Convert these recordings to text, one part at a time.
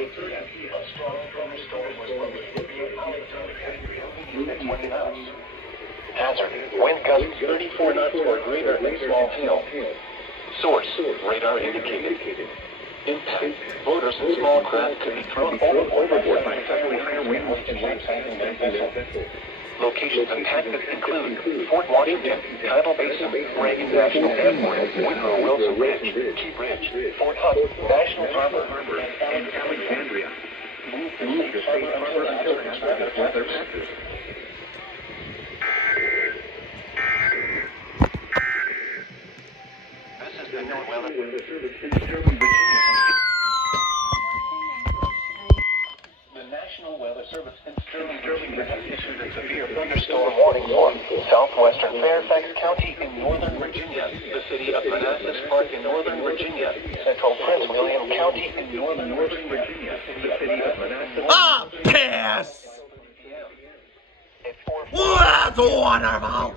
A strong thunderstorm was located at 20 miles. Hazard, wind gusts 34 knots or greater and small hail. Source, radar indicated. Impact, boaters and small craft could be thrown overboard by suddenly higher winds and capsizing their vessel. Locations impacted include Fort Washington, Tidal Basin, Reagan National Airport, Woodrow Wilson Bridge, Key Bridge, Fort Hunt, National Harbor, and Alexandria. Move to Safe Harbor until hazardous weather passes. This is the NOAA Weather Service in Sterling, Virginia. The National Weather Service in Sterling, Virginia has issued a severe thunderstorm warning for southwestern Fairfax County in northern Virginia, the city of Manassas Park in northern Virginia, central Prince William County in northern Virginia, the city of Manassas. Ah, pass! That's wonderful!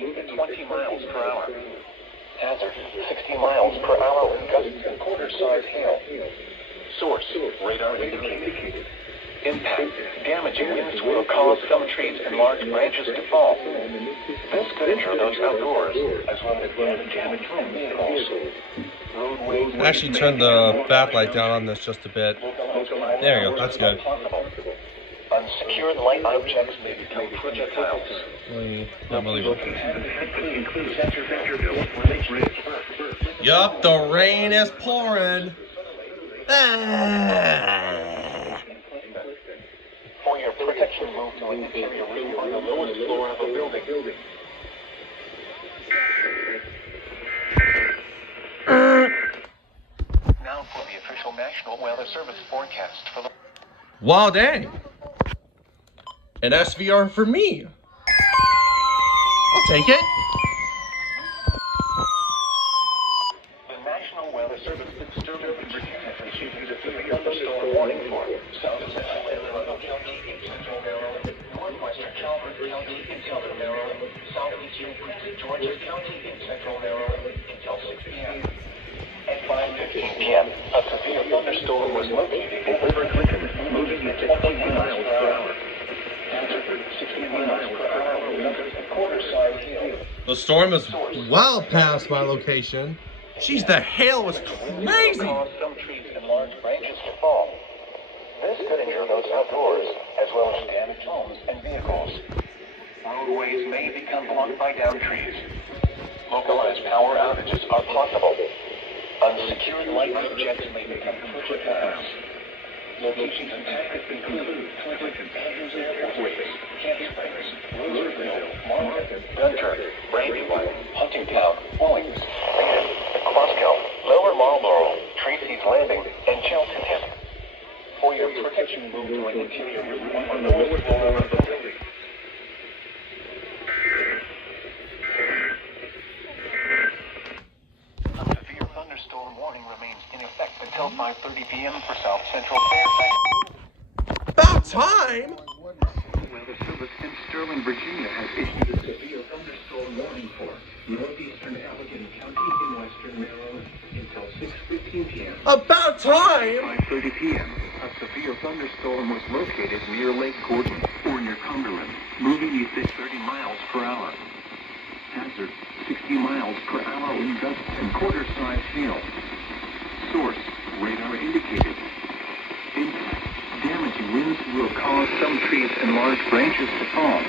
Moving at 20 miles per hour. Hazard, 60 miles per hour with gusts and quarter-size hail. Source, radar indicated. Impact, damaging winds will cause some trees and large branches to fall. This could injure those outdoors, as well as damage home vehicles. Roadways. Actually, turn the backlight down on this just a bit. There you go, that's good. Unsecured light objects may become projectiles. Not really. Yup, the rain is pouring. For your protection, move to an interior room on the lowest floor of a building. Now for the official National Weather Service forecast for the... Wow, dang. An SVR for me. I'll take it. The National Weather Service in Sterling, Virginia has issued a severe thunderstorm warning for South Central Illinois County in Central Maryland, Northwestern Calvert County in Southern Maryland, Southeastern Prince George's County in Central Maryland until 6 p.m. At 5:15 p.m., a severe thunderstorm was located over Clinton, moving at 20 miles per hour. 60 miles per hour with a quarter-size hail. The storm is well past my location. Jeez, the hail was crazy. Some trees and large branches to fall. This could injure those outdoors, as well as damage homes and vehicles. Roadways may become blocked by downed trees. Localized power outages are possible. Unsecured light objects may become projectiles. Locations impacted include Clinton, Andrews Airport Base, Candy Springs, Roosevelt, Market, Dunkirk, Brandywine, Huntingtown, Owings, Maiden, Quantico, Lower Marlboro, Tracy's Landing, and Cheltenham. For your protection, move to an interior room on the lowest floor of the building. A severe thunderstorm warning remains in effect until 5:30 p.m. for South Central Fairfax. About time. Weather Service in Sterling, Virginia has issued a severe thunderstorm warning for northeastern Allegheny County in western Maryland until 6:15 p.m. About time. 5:30 p.m. A severe thunderstorm was located near Lake Gordon or near Cumberland, moving at 30 miles per hour. Hazard, 60 miles per hour wind gusts and quarter-size hail. Source, radar indicated. Impact, damaging winds will cause some trees and large branches to fall.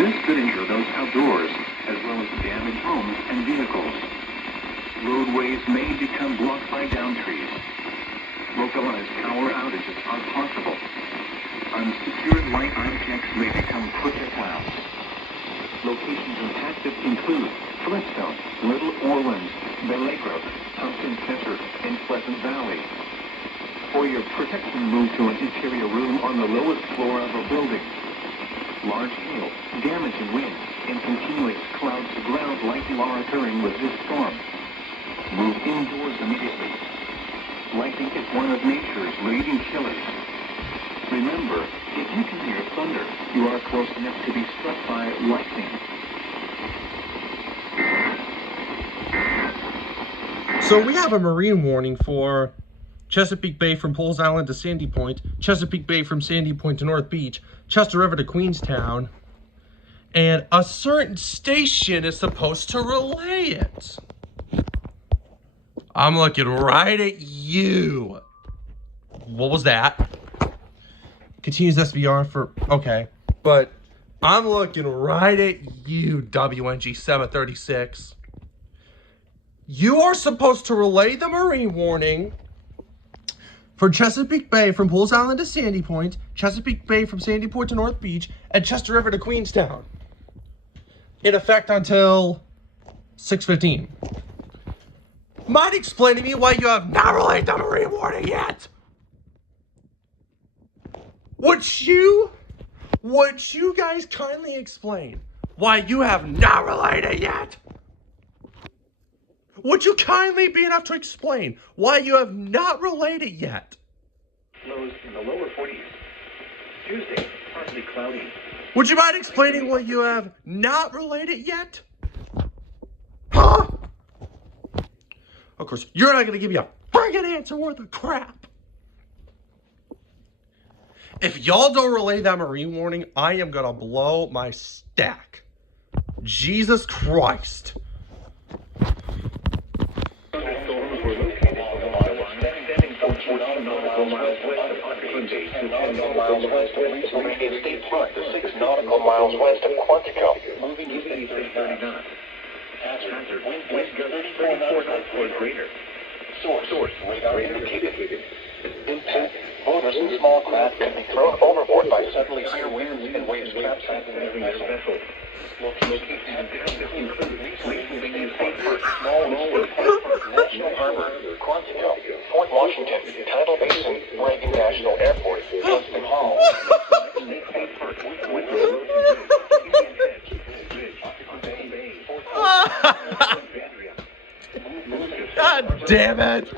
This could injure those outdoors, as well as damage homes and vehicles. Roadways may become blocked by downed trees. Localized power outages are possible. Unsecured light objects may become projectiles. Locations impacted include Flintstone, Little Orleans, Belay Grove, Thompson Center, and Pleasant Valley. For your protection, move to an interior room on the lowest floor of a building. Large hail, damaging winds, and continuous clouds to ground likely are occurring with this storm. Move indoors immediately. Lightning is one of nature's leading killers. Remember, if you can hear thunder, you are close enough to be struck by lightning. So we have a marine warning for Chesapeake Bay from Pulls Island to Sandy Point, Chesapeake Bay from Sandy Point to North Beach, Chester River to Queenstown, and a certain station is supposed to relay it. I'm looking right at you. What was that? Continues SVR for, okay. But I'm looking right at you, WNG 736. You are supposed to relay the marine warning for Chesapeake Bay from Pulls Island to Sandy Point, Chesapeake Bay from Sandy Point to North Beach, and Chester River to Queenstown. In effect until 6:15. Mind explaining to me why you have not relayed the marine warning yet? Would you guys kindly explain why you have not relayed it yet? Would you kindly be enough to explain why you have not relayed it yet? Lows in the lower 40s. Tuesday, partly cloudy. Would you mind explaining why you have not relayed it yet? Huh? Of course, you're not going to give me a friggin' answer worth of crap. If y'all don't relay that marine warning, I am going to blow my stack. Jesus Christ. Miles west of Pennsylvania State Park to 6 nautical miles west of Quantico. Moving east at 30 knots. Hazard. Wind gusts 34 knots or greater. Source. Radar indicated. Impact. Boaters and small craft can be thrown overboard by suddenly higher winds and waves capsizing every vessel. Location include Pennsylvania State Park, Small National Harbor, Quantico, Fort Washington, Tidal Basin, Reagan National Airport, Johnston Hall, State Park, God damn it.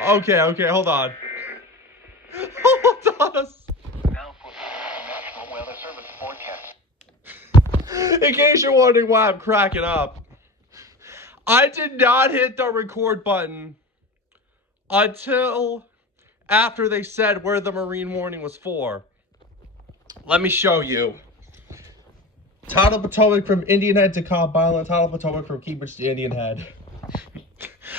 Okay, hold on. Hold on. Now for the National Weather Service forecast. In case you're wondering why I'm cracking up, I did not hit the record button until after they said where the marine warning was for. Let me show you. Tidal Potomac from Indian Head to Cobb Island, Tidal Potomac from Cambridge to Indian Head.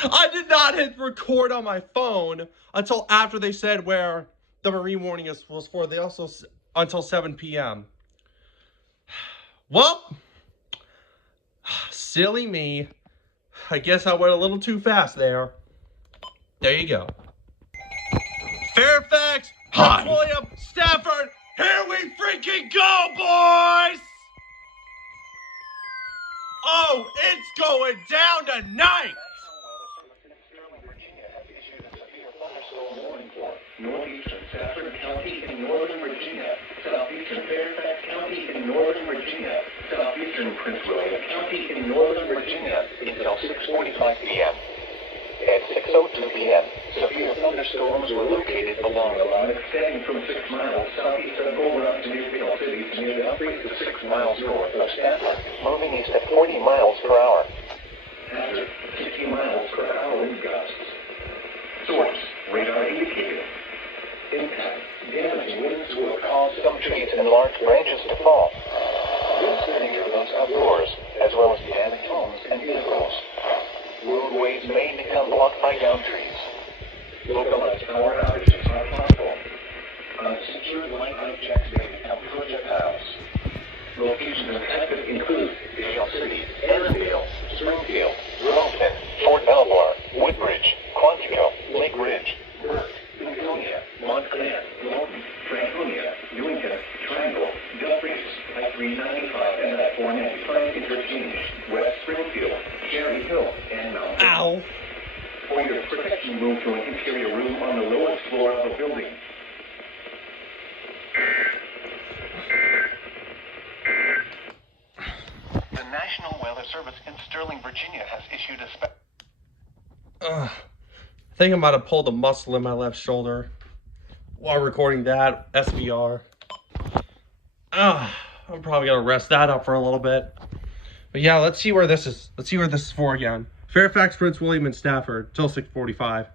I did not hit record on my phone until after they said where the marine warning was for. They also, until 7 p.m. Well, silly me. I guess I went a little too fast there. There you go. Fairfax, Prince William, Stafford, here we freaking go, boys! Oh, it's going down tonight! Northeastern Stafford County in Northern Virginia, southeastern Fairfax County in Northern Virginia, southeastern Prince William County in Northern Virginia until 6:45 p.m. At 6:02 p.m., severe thunderstorms were located along the line extending from 6 miles southeast of Gold Rock to Deerfield City to near the upgrade to 6 miles north of Stafford, moving east at 40 miles per hour. Hazard, 60 miles per hour wind gusts. Source, radar indicated. Impact, damaging winds will cause some trees and large branches to fall. This danger those outdoors, as well as damaged homes and vehicles. Roadways may become blocked by downed trees. Localized power outages are possible. Unsecured light objects may become projectiles. Locations affected include Dale City, Annandale, Springfield, Wilmington, Fort Belvoir, Woodbridge, Quantico, Lake Ridge, Burke, Lincolnia, Montclair, Norton, Franconia, Newington, Triangle, Dumfries, I-395 and I-495 interchange, West Springfield, Cherry Hill, and Mount. Ow. For your protection, move to an interior room on the lowest floor of the building. The National Weather Service in Sterling, Virginia has issued a I think I'm about to pull the muscle in my left shoulder while recording that SVR. I'm probably going to rest that up for a little bit. But yeah, let's see where this is. Let's see where this is for again. Fairfax, Prince William, and Stafford till 6:45.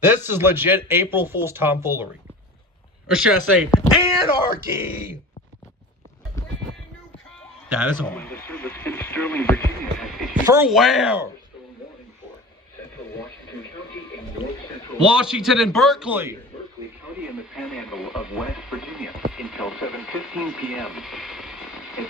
This is legit April Fool's tomfoolery. Or should I say, anarchy? That is all. The service in Sterling, Virginia has issued For where? storm warning for central Washington County and north central Washington and Berkeley. Berkeley County and the panhandle of West Virginia until 7:15 p.m. At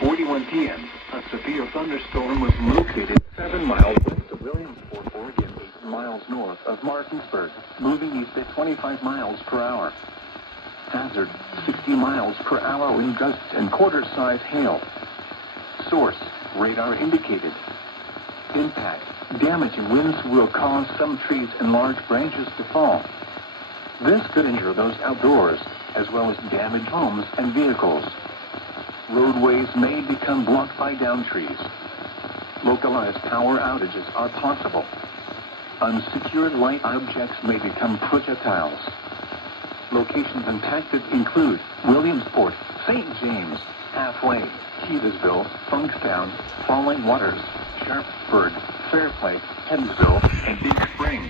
6:41 p.m., a severe thunderstorm was located 7 miles west of Williamsport, Oregon, 8 miles north of Martinsburg, moving east at 25 miles per hour. Hazard, 60 miles per hour wind gusts and quarter-size hail. Source, radar indicated. Impact, damaging winds will cause some trees and large branches to fall. This could injure those outdoors, as well as damage homes and vehicles. Roadways may become blocked by downed trees. Localized power outages are possible. Unsecured light objects may become projectiles. Locations impacted include Williamsport, St. James, Halfway, Keedasville, Funkstown, Falling Waters, Sharpsburg, Fairplay, Hebbsville, and Big Spring.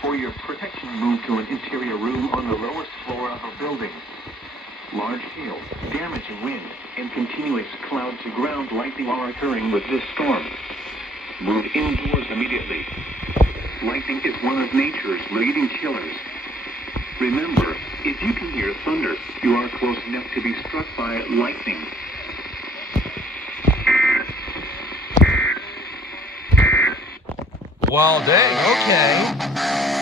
For your protection, move to an interior room on the lowest floor of a building. Large hail, damaging wind, and continuous cloud-to-ground lightning are occurring with this storm. Move indoors immediately. Lightning is one of nature's leading killers. Remember, if you can hear thunder, you are close enough to be struck by lightning. Well, dang, okay.